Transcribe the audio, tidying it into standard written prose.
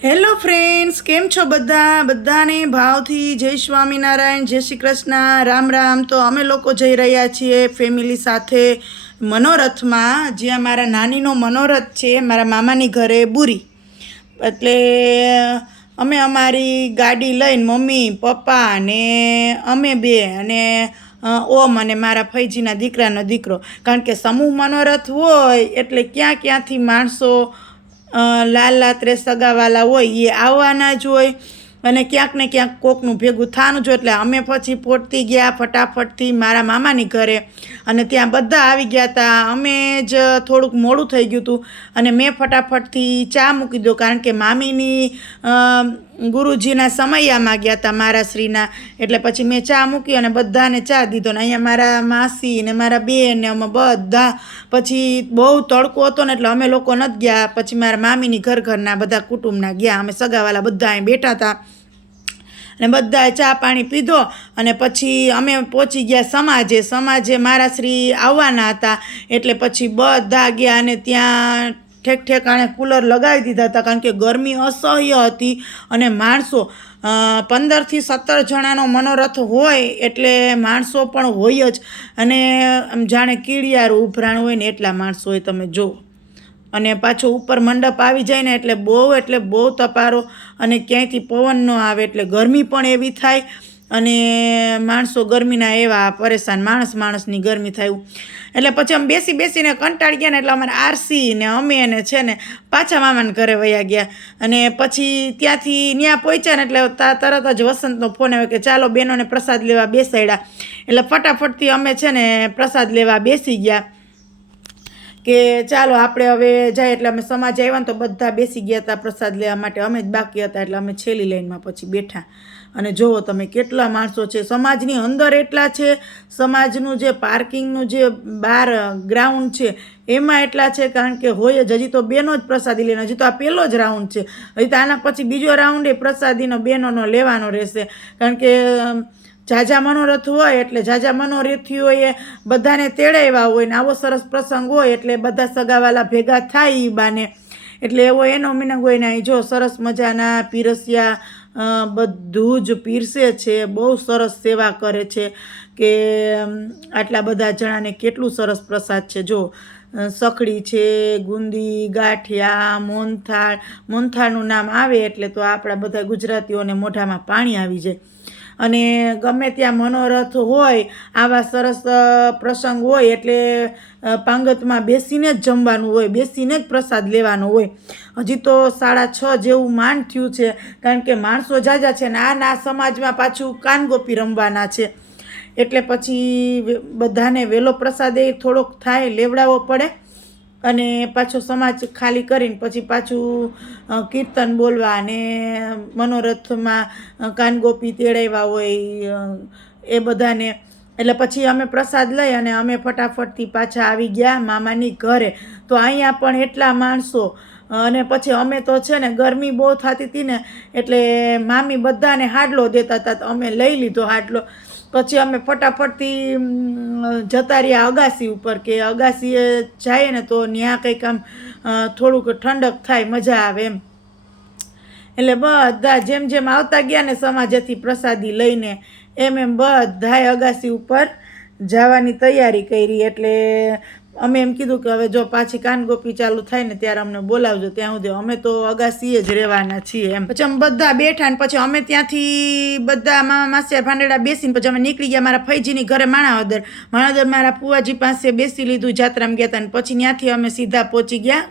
Hello friends, કેમ છો બધાને ભાવથી જય સ્વામિનારાયણ, જય શ્રી કૃષ્ણ, રામ રામ. તો અમે લોકો જઈ રહ્યા છીએ ફેમિલી સાથે મનોરથમાં, જ્યાં મારા નાનીનો મનોરથ છે, મારા મામાની ઘરે બુરી. એટલે અમે અમારી ગાડી લઈને મમ્મી પપ્પા ને અમે બે અને ઓમ અને મારા ફૈજીના દીકરાનો દીકરો, કારણ કે સમૂહ મનોરથ હોય એટલે ક્યાંથી માણસો લાલ રાત્રે સગાવાલા હોય એ આવવાના જ હોય અને ક્યાંક ને ક્યાંક કોકનું ભેગું થવાનું જ. એટલે અમે પછી પહોંચતી ગયા ફટાફટથી મારા મામાની ઘરે અને ત્યાં બધા આવી ગયા હતા. અમે જ થોડુંક મોડું થઈ ગયું હતું અને મેં ફટાફટથી ચા મૂકી દો, કારણ કે મામીની ગુરુજીના સમયામાં ગયા હતા મારા શ્રીના. એટલે પછી મેં ચા મૂકી અને બધાને ચા દીધો ને અહીંયા મારા માસી ને મારા બેન ને અમે બધા, પછી બહુ તડકો હતો ને એટલે અમે લોકો નથી ગયા. પછી મારા મામીની ઘરના બધા કુટુંબના ગયા. અમે સગાવાલા બધા અહીં બેઠા હતા અને બધાએ ચા પાણી પીધો અને પછી અમે પહોંચી ગયા સમાજે મારા શ્રી આવવાના હતા. એટલે પછી બધા ગયા અને ત્યાં ઠેકાણે કુલર લગાવી દીધા હતા, કારણ કે ગરમી અસહ્ય હતી અને માણસો 15 થી 17 જણાનો મનોરથ હોય એટલે માણસો પણ હોય જ. અને જાણે કીડિયારું ઉભરાણ હોય ને એટલા માણસો હોય, તમે જુઓ. અને પાછો ઉપર મંડપ આવી જાય ને એટલે બહુ તપારો અને ક્યાંયથી પવન ન આવે એટલે ગરમી પણ એવી થાય અને માણસો ગરમીના એવા પરેશાન, માણસની ગરમી થાય. એટલે પછી અમે બેસીને કંટાળી ગયા ને એટલે અમારે આરસી ને અમે એને છે ને પાછા મામાને ઘરે વયા ગયા. અને પછી ત્યાંથી ત્યાં પહોંચ્યા ને એટલે તરત જ વસંતનો ફોન આવ્યો કે ચાલો બહેનોને પ્રસાદ લેવા બેસાડ્યા. એટલે ફટાફટથી અમે છે ને પ્રસાદ લેવા બેસી ગયા કે ચાલો આપણે હવે જાય. એટલે અમે સમાજ આવ્યા ને તો બધા બેસી ગયા હતા પ્રસાદ લેવા માટે, અમે જ બાકી હતા. એટલે અમે છેલ્લી લાઈનમાં પછી બેઠા અને જુઓ તમે કેટલા માણસો છે. સમાજની અંદર એટલા છે, સમાજનું જે પાર્કિંગનું જે બહાર ગ્રાઉન્ડ છે એમાં એટલા છે, કારણ કે હોય જ. હજી તો બેનો જ પ્રસાદી લેવાનો, હજી તો આ પહેલો જ રાઉન્ડ છે. હજી તો આના પછી બીજો રાઉન્ડ એ પ્રસાદીનો બહેનોનો લેવાનો રહેશે, કારણ કે ઝાઝા મનોરથ હોય એટલે ઝાઝા મનોરથીઓએ બધાને તેડાવ્યા હોય ને આવો સરસ પ્રસંગ હોય એટલે બધા સગાવાલા ભેગા થાય એ બાને. એટલે એવો એનો મિનંગ હોય ને. જો સરસ મજાના પીરસ્યા, બધું જ પીરસે છે, બહુ સરસ સેવા કરે છે કે આટલા બધા જણાને કેટલું સરસ પ્રસાદ છે. જો સખડી છે, ગુંદી, ગાંઠિયા, મોહનથાળનું નામ આવે એટલે તો આપણા બધા ગુજરાતીઓને મોઢામાં પાણી આવી જાય. અને ગમે ત્યાં મનોરથ હોય, આવા સરસ પ્રસંગ હોય એટલે પાંગતમાં બેસીને જ જમવાનું હોય, બેસીને જ પ્રસાદ લેવાનો હોય. હજી તો 6:30 જેવું માંડ થયું છે, કારણ કે માણસો ઝાઝા છે ને આ સમાજમાં પાછું કાનગોપી રમવાના છે. એટલે પછી બધાને વહેલો પ્રસાદ એ થોડોક થાય, લેવડાવવો પડે. અને પાછો સમાજ ખાલી કરીને પછી પાછું કીર્તન બોલવા અને મનોરથમાં કાનગોપી તેડાવ્યા હોય એ બધાને. એટલે પછી અમે પ્રસાદ લઈ અને અમે ફટાફટથી પાછા આવી ગયા મામાની ઘરે. તો અહીંયા પણ એટલા માણસો. અને પછી અમે તો છે ને ગરમી બહુ થતી હતી ને એટલે મામી બધાને હાડલો દેતા હતા, તો અમે લઈ લીધો હાડલો. પછી અમે ફટાફટથી જતા રહ્યા અગાસી ઉપર, કે અગાસીએ જઈએ ને તો ત્યાં કંઈક આમ થોડુંક ઠંડક થાય, મજા આવે એમ. એટલે બધા જેમ આવતા ગયા ને સમાજેથી પ્રસાદી લઈને એમ બધાએ અગાસી ઉપર જવાની તૈયારી કરી. એટલે અમે એમ કીધું કે હવે જો પાછી કાનગોપી ચાલુ થાય ને ત્યારે અમને બોલાવજો, ત્યાં સુધી અમે તો અગાસીએ જ રહેવાના છીએ એમ. પછી અમે બધા બેઠા ને પછી અમે ત્યાંથી બધા મામા માસિયા ભાંડેડા બેસીને પછી અમે નીકળી ગયા મારા ફૈજીની ઘરે માણાવદર મારા ફુવાજી પાસે બેસી લીધું, જાત્રામાં ગયા હતા. ને પછી ત્યાંથી અમે સીધા પહોંચી ગયા